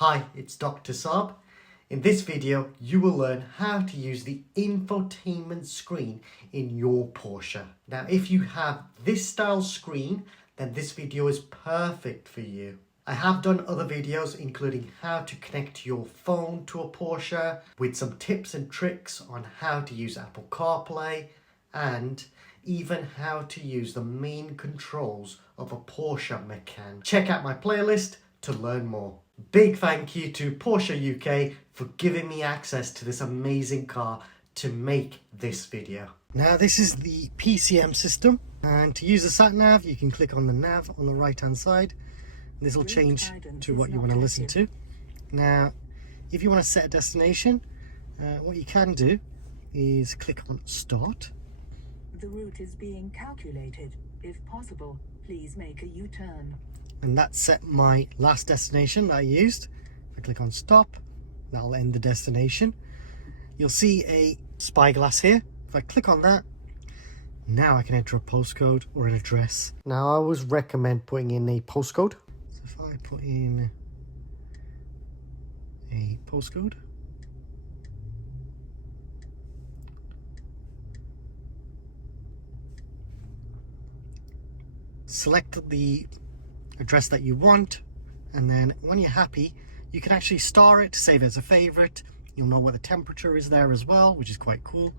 Hi, it's Dr. Saab. In this video, you will learn how to use the infotainment screen in your Porsche. Now, if you have this style screen, then this video is perfect for you. I have done other videos including how to connect your phone to a Porsche with some tips and tricks on how to use Apple CarPlay and even how to use the main controls of a Porsche Macan. Check out my playlist to learn more. Big thank you to Porsche UK for giving me access to this amazing car to make this video. Now this is the PCM system, and to use the Satnav you can click on the nav on the right hand side. This will change to what you want to listen to. Now if you want to set a destination, what you can do is click on start. The route is being calculated. If possible, please make a U-turn. And that set my last destination that I used. If I click on stop, that'll end the destination. You'll see a spyglass here. If I click on that, now I can enter a postcode or an address. Now I always recommend putting in a postcode. So if I put in a postcode, select the address that you want, and then when you're happy you can actually star it to save it as a favorite. You'll know what the temperature is there as well, which is quite cool.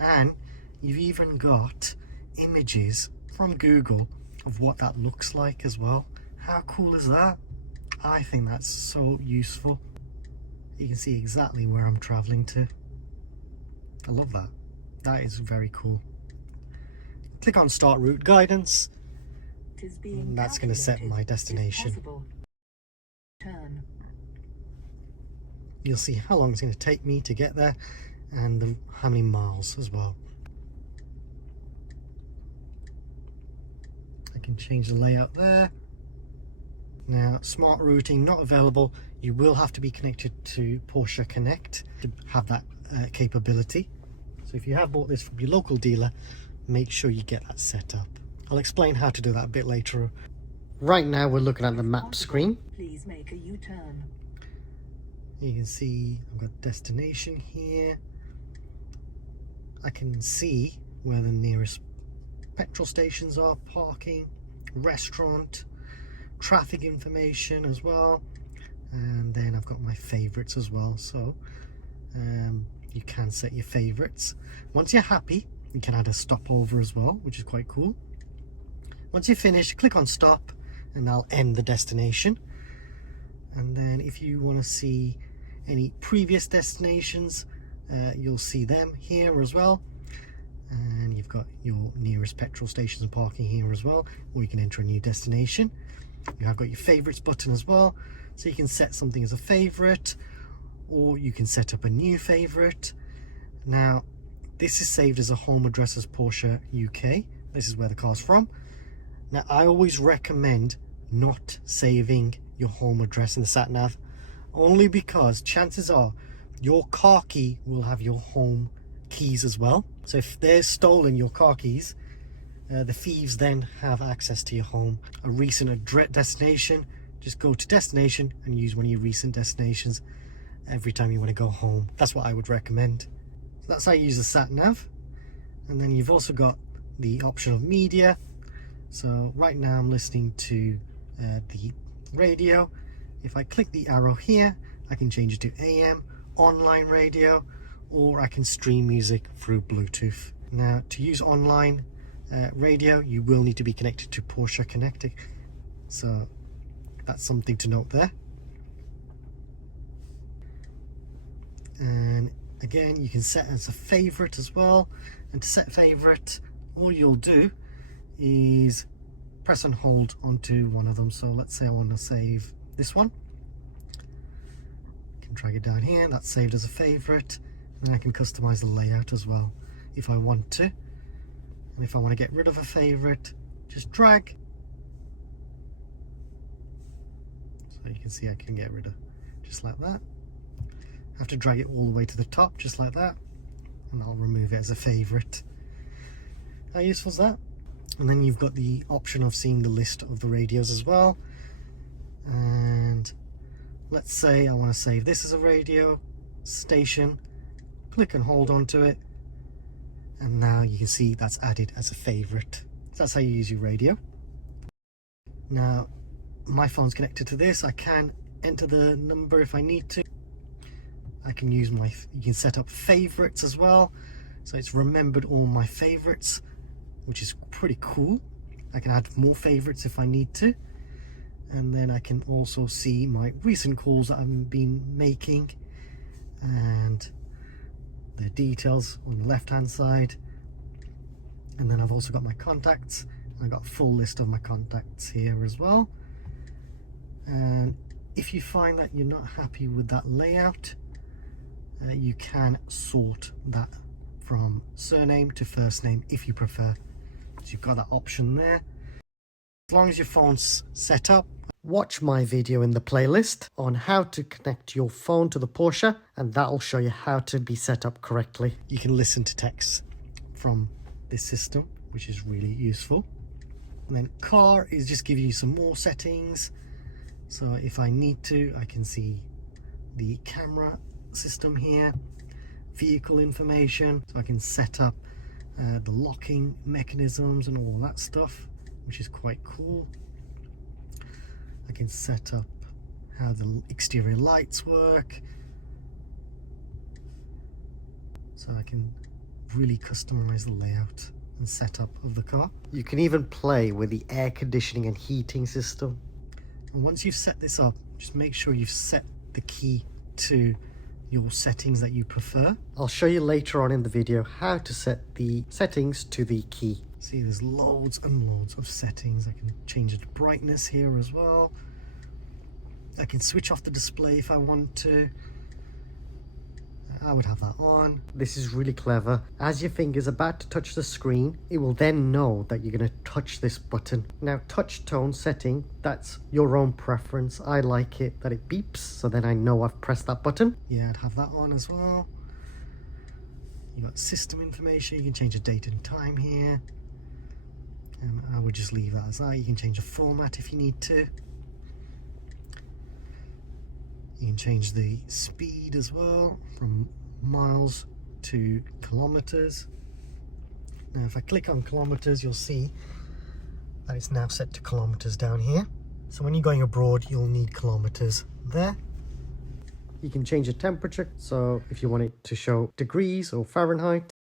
And you've even got images from Google of what that looks like as well. How cool is that? I think that's so useful. You can see exactly where I'm traveling to. I love that. That is very cool. Click on start route guidance. And that's going to set my destination. You'll see how long it's going to take me to get there and how many miles as well. I can change the layout there. Now smart routing not available. You will have to be connected to Porsche Connect to have that capability. So if you have bought this from your local dealer, make sure you get that set up. I'll explain how to do that a bit later. Right now we're looking at the map screen. Please make a U-turn. You can see I've got destination here. I can see where the nearest petrol stations are, parking, restaurant, traffic information as well. And then I've got my favorites as well. So you can set your favorites. Once you're happy, you can add a stopover as well, which is quite cool. Once you're finished, click on stop and that'll end the destination. And then if you want to see any previous destinations, you'll see them here as well. And you've got your nearest petrol stations and parking here as well, or you can enter a new destination. You have got your favorites button as well, so you can set something as a favorite, or you can set up a new favorite. Now this is saved as a home address as Porsche UK. This is where the car's from. Now I always recommend not saving your home address in the sat-nav, only because chances are your car key will have your home keys as well. So if they're stolen, your car keys, the thieves then have access to your home. A recent destination, just go to destination and use one of your recent destinations every time you want to go home. That's what I would recommend. So that's how you use the sat-nav. And then you've also got the option of media. So right now I'm listening to the radio. If I click the arrow here, I can change it to AM, online radio, or I can stream music through Bluetooth. Now to use online radio, you will need to be connected to Porsche Connect. So that's something to note there. And again, you can set as a favorite as well. And to set favorite, all you'll do is press and hold onto one of them. So let's say I want to save this one. I can drag it down here. That's saved as a favorite. And I can customize the layout as well if I want to. And if I want to get rid of a favorite, just drag. So you can see I can get rid of just like that. I have to drag it all the way to the top, just like that, and I'll remove it as a favorite. How useful is that? And then you've got the option of seeing the list of the radios as well. And let's say I want to save this as a radio station, click and hold onto it, and now you can see that's added as a favorite. So that's how you use your radio. Now my phone's connected to this. I can enter the number if I need to. I can use you can set up favorites as well, so it's remembered all my favorites, which is pretty cool. I can add more favorites if I need to, and then I can also see my recent calls that I've been making and the details on the left hand side. And then I've also got my contacts. I've got a full list of my contacts here as well. And if you find that you're not happy with that layout, you can sort that from surname to first name if you prefer. So you've got that option there. As long as your phone's set up, watch my video in the playlist on how to connect your phone to the Porsche, and that'll show you how to be set up correctly. You can listen to text from this system, which is really useful. And then car is just give you some more settings. So if I need to, I can see the camera system here, vehicle information, so I can set up the locking mechanisms and all that stuff, which is quite cool. I can set up how the exterior lights work, so I can really customize the layout and setup of the car. You can even play with the air conditioning and heating system. And once you've set this up, just make sure you've set the key to your settings that you prefer. I'll show you later on in the video how to set the settings to the key. See, there's loads and loads of settings. I can change the brightness here as well. I can switch off the display if I want to. I would have that on. This is really clever. As your finger's about to touch the screen, it will then know that you're going to touch this button. Now, touch tone setting, that's your own preference. I like it that it beeps, so then I know I've pressed that button. Yeah, I'd have that on as well. You got system information. You can change the date and time here, and I would just leave that as that. You can change the format if you need to. You can change the speed as well, from miles to kilometers. Now if I click on kilometers, you'll see that it's now set to kilometers down here. So when you're going abroad, you'll need kilometers there. You can change the temperature, so if you want it to show degrees or Fahrenheit.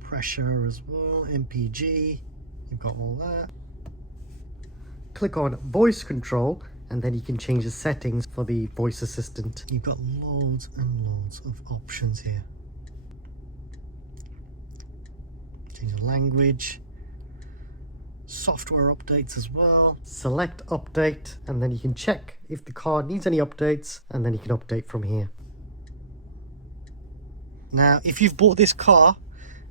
Pressure as well, MPG, you've got all that. Click on voice control, and then you can change the settings for the voice assistant. You've got loads and loads of options here. Change the language, software updates as well. Select update, and then you can check if the car needs any updates, and then you can update from here. Now, if you've bought this car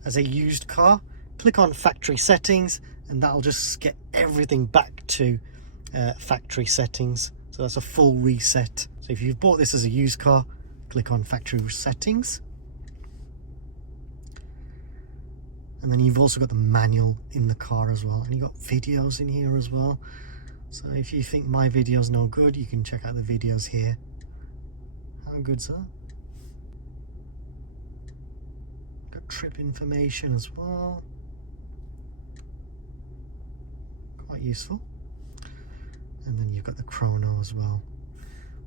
as a used car, click on factory settings, and that'll just get everything back to factory settings. So that's a full reset. So if you've bought this as a used car, click on factory settings, and then you've also got the manual in the car as well, and you've got videos in here as well. So if you think my video's no good, you can check out the videos here. How good's that? Got trip information as well, quite useful. And then you've got the chrono as well,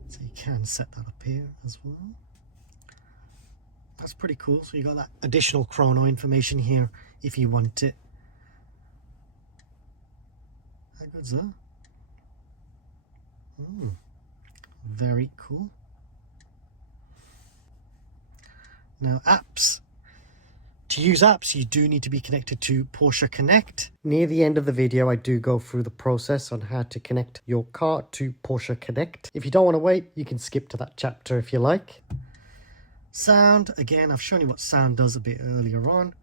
so you can set that up here as well. That's pretty cool. So you got that additional chrono information here if you want it. How good's that? Very cool. Now, apps. To use apps, you do need to be connected to Porsche Connect. Near the end of the video, I do go through the process on how to connect your car to Porsche Connect. If you don't want to wait, you can skip to that chapter if you like. Sound, again, I've shown you what sound does a bit earlier on.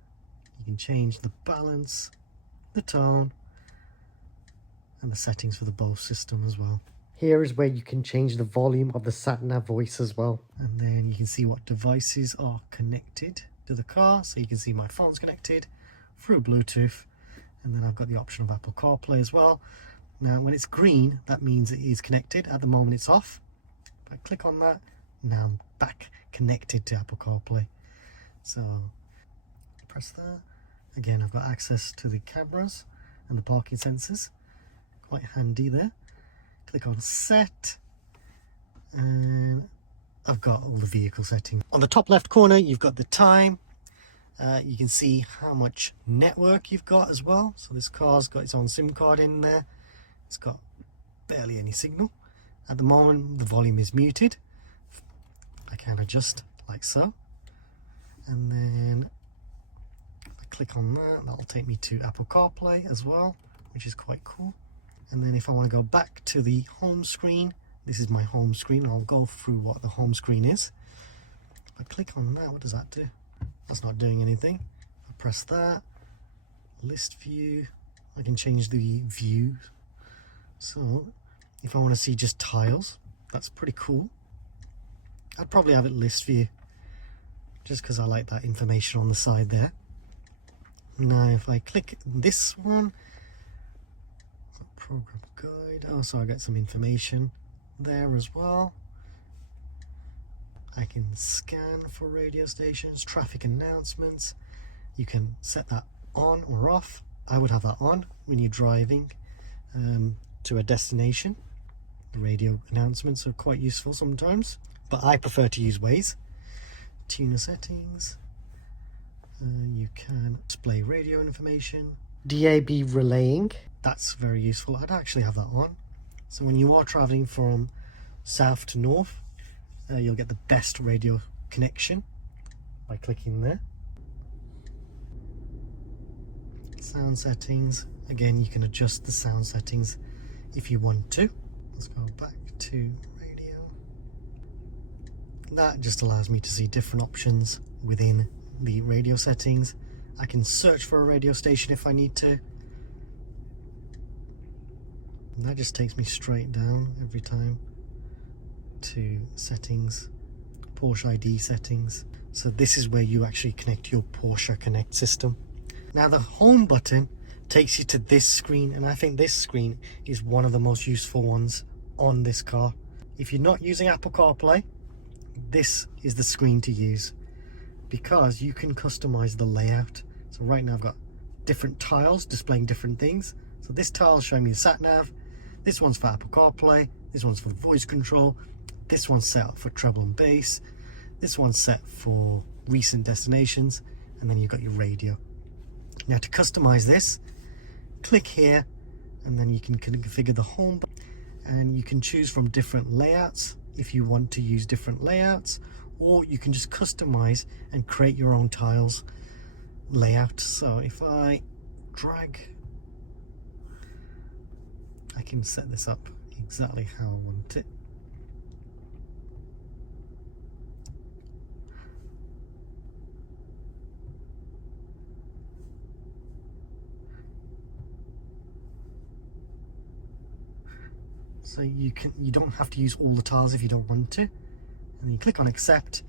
You can change the balance, the tone, and the settings for the Bose system as well. Here is where you can change the volume of the Satnav voice as well. And then you can see what devices are connected to the car. So you can see my phone's connected through Bluetooth, and then I've got the option of Apple CarPlay as well. Now when it's green, that means it is connected. At the moment it's off. If If I click on that, now I'm back connected to Apple CarPlay. So press that. Again, I've got access to the cameras and the parking sensors. Quite handy there. Click on set, and I've got all the vehicle settings. On the top left corner, you've got the time. You can see how much network you've got as well. So this car's got its own SIM card in there. It's got barely any signal. At the moment, the volume is muted. I can adjust like so. And then if I click on that, that'll take me to Apple CarPlay as well, which is quite cool. And then if I want to go back to the home screen, this is my home screen. I'll go through what the home screen is. If I click on that, what does that do? That's not doing anything. I press that, list view. I can change the view. So if I want to see just tiles, that's pretty cool. I'd probably have it list view, just because I like that information on the side there. Now if I click this one, program guide, oh, so I get some information there as well. I can scan for radio stations, traffic announcements. You can set that on or off. I would have that on when you're driving to a destination. The radio announcements are quite useful sometimes, but I prefer to use Waze. Tuner settings. You can display radio information. DAB relaying. That's very useful. I'd actually have that on. So when you are traveling from south to north, you'll get the best radio connection by clicking there. Sound settings. Again, you can adjust the sound settings if you want to. Let's go back to radio. That just allows me to see different options within the radio settings. I can search for a radio station if I need to. And that just takes me straight down every time to settings, Porsche ID settings. So this is where you actually connect your Porsche Connect system. Now the home button takes you to this screen, and I think this screen is one of the most useful ones on this car. If you're not using Apple CarPlay, this is the screen to use, because you can customize the layout. So right now I've got different tiles displaying different things. So this tile is showing me the Satnav. This one's for Apple CarPlay. This one's for voice control. This one's set up for treble and bass. This one's set for recent destinations. And then you've got your radio. Now to customize this, click here, and then you can configure the home button. And you can choose from different layouts if you want to use different layouts, or you can just customize and create your own tiles layout. So if I drag, I can set this up exactly how I want it. So you don't have to use all the tiles if you don't want to. And then you click on accept,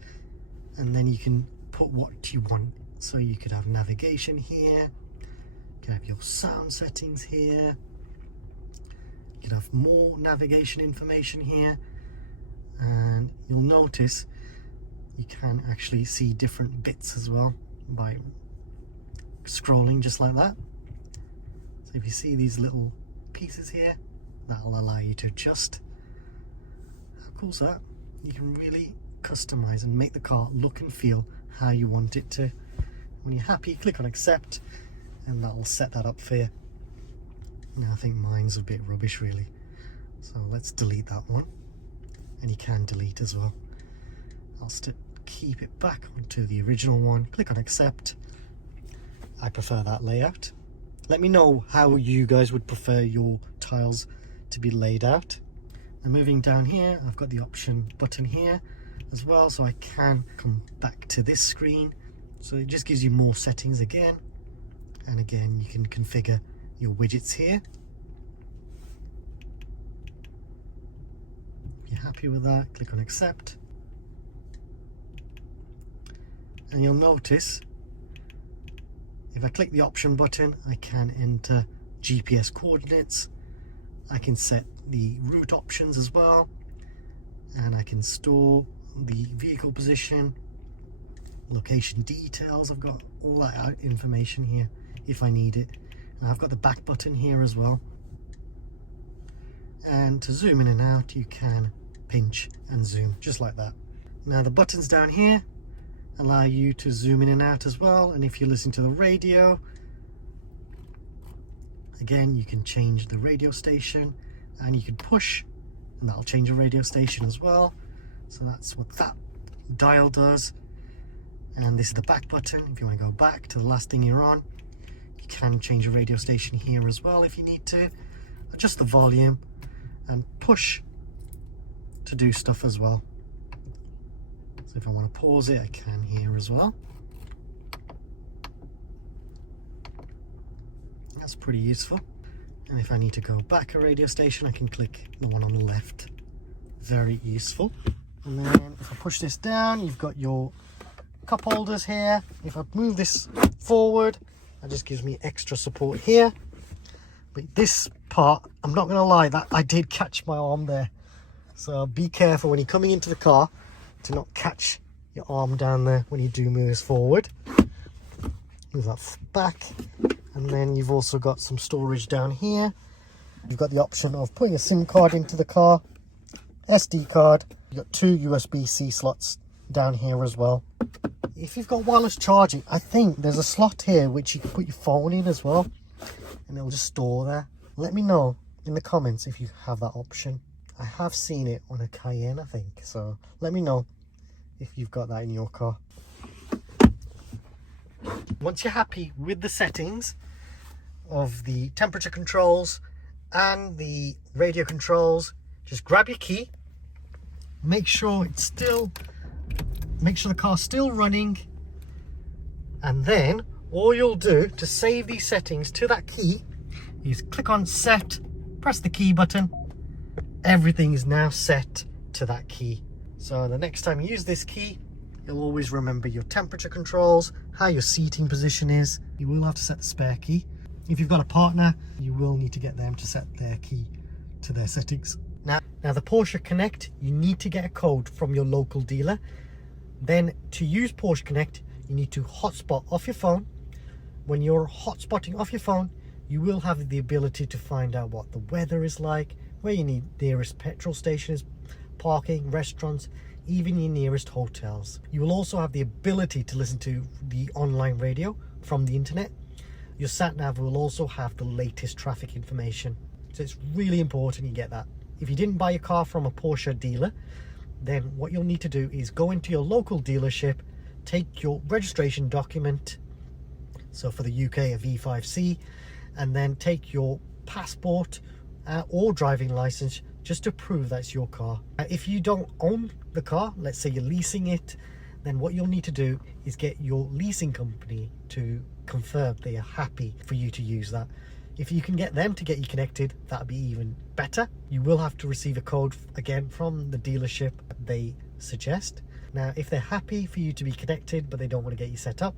and then you can put what you want. So you could have navigation here, you can have your sound settings here, you can have more navigation information here, and you'll notice you can actually see different bits as well by scrolling just like that. So if you see these little pieces here, that'll allow you to adjust. How cool's that? You can really customize and make the car look and feel how you want it to. When you're happy, click on accept, and that'll set that up for you. Now I think mine's a bit rubbish really, so let's delete that one. And you can delete as well. I'll keep it back onto the original one. Click on accept. I prefer that layout. Let me know how you guys would prefer your tiles to be laid out. And moving down here, I've got the option button here as well, so I can come back to this screen. So it just gives you more settings again, and again you can configure your widgets here. If you're happy with that, click on accept, and you'll notice if I click the option button, I can enter GPS coordinates. I can set the route options as well, and I can store the vehicle position, location details. I've got all that information here if I need it. And I've got the back button here as well. And to zoom in and out, you can pinch and zoom just like that. Now the buttons down here allow you to zoom in and out as well, and if you listen to the radio, again you can change the radio station, and you can push and that'll change the radio station as well. So that's what that dial does. And this is the back button. If you want to go back to the last thing you're on, you can change the radio station here as well if you need to. Adjust the volume and push to do stuff as well. So if I want to pause it, I can here as well. That's pretty useful. And if I need to go back a radio station, I can click the one on the left. Very useful. And then if I push this down, you've got your cup holders here. If I move this forward, that just gives me extra support here. But this part, I'm not going to lie, that I did catch my arm there. So be careful when you're coming into the car to not catch your arm down there when you do move this forward. Move that back. And then you've also got some storage down here. You've got the option of putting a SIM card into the car, SD card. You've got 2 USB-C slots down here as well. If you've got wireless charging, I think there's a slot here which you can put your phone in as well, and it'll just store there. Let me know in the comments if you have that option. I have seen it on a Cayenne, I think, so let me know if you've got that in your car. Once you're happy with the settings of the temperature controls and the radio controls, just grab your key, make sure the car's still running, and then all you'll do to save these settings to that key is click on set, press the key button. Everything is now set to that key. So the next time you use this key, you'll always remember your temperature controls, how your seating position is. You will have to set the spare key. If you've got a partner, you will need to get them to set their key to their settings. Now the Porsche Connect, you need to get a code from your local dealer. Then to use Porsche Connect, you need to hotspot off your phone. When you're hotspotting off your phone, you will have the ability to find out what the weather is like, where your nearest petrol station is, parking, restaurants, even your nearest hotels. You will also have the ability to listen to the online radio from the internet. Your Satnav will also have the latest traffic information. So it's really important you get that. If you didn't buy your car from a Porsche dealer, then what you'll need to do is go into your local dealership, take your registration document, so for the UK a V5C, and then take your passport or driving license just to prove that's your car. If you don't own the car, let's say you're leasing it, then what you'll need to do is get your leasing company to confirm they are happy for you to use that. If you can get them to get you connected, that'd be even better. You will have to receive a code again from the dealership they suggest. Now, if they're happy for you to be connected, but they don't want to get you set up,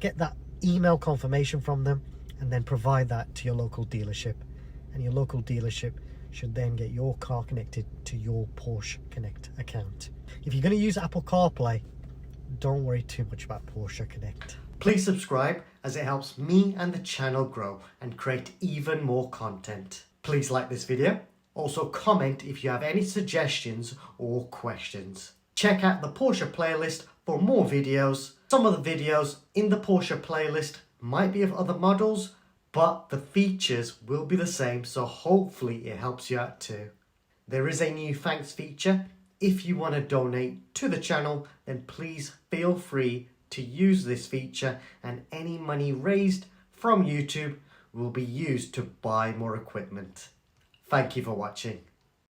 get that email confirmation from them and then provide that to your local dealership. And your local dealership should then get your car connected to your Porsche Connect account. If you're going to use Apple CarPlay, don't worry too much about Porsche Connect. Please subscribe, as it helps me and the channel grow and create even more content. Please like this video. Also comment if you have any suggestions or questions. Check out the Porsche playlist for more videos. Some of the videos in the Porsche playlist might be of other models, but the features will be the same, so hopefully it helps you out too. There is a new thanks feature. If you want to donate to the channel, then please feel free to use this feature, and any money raised from YouTube will be used to buy more equipment. Thank you for watching.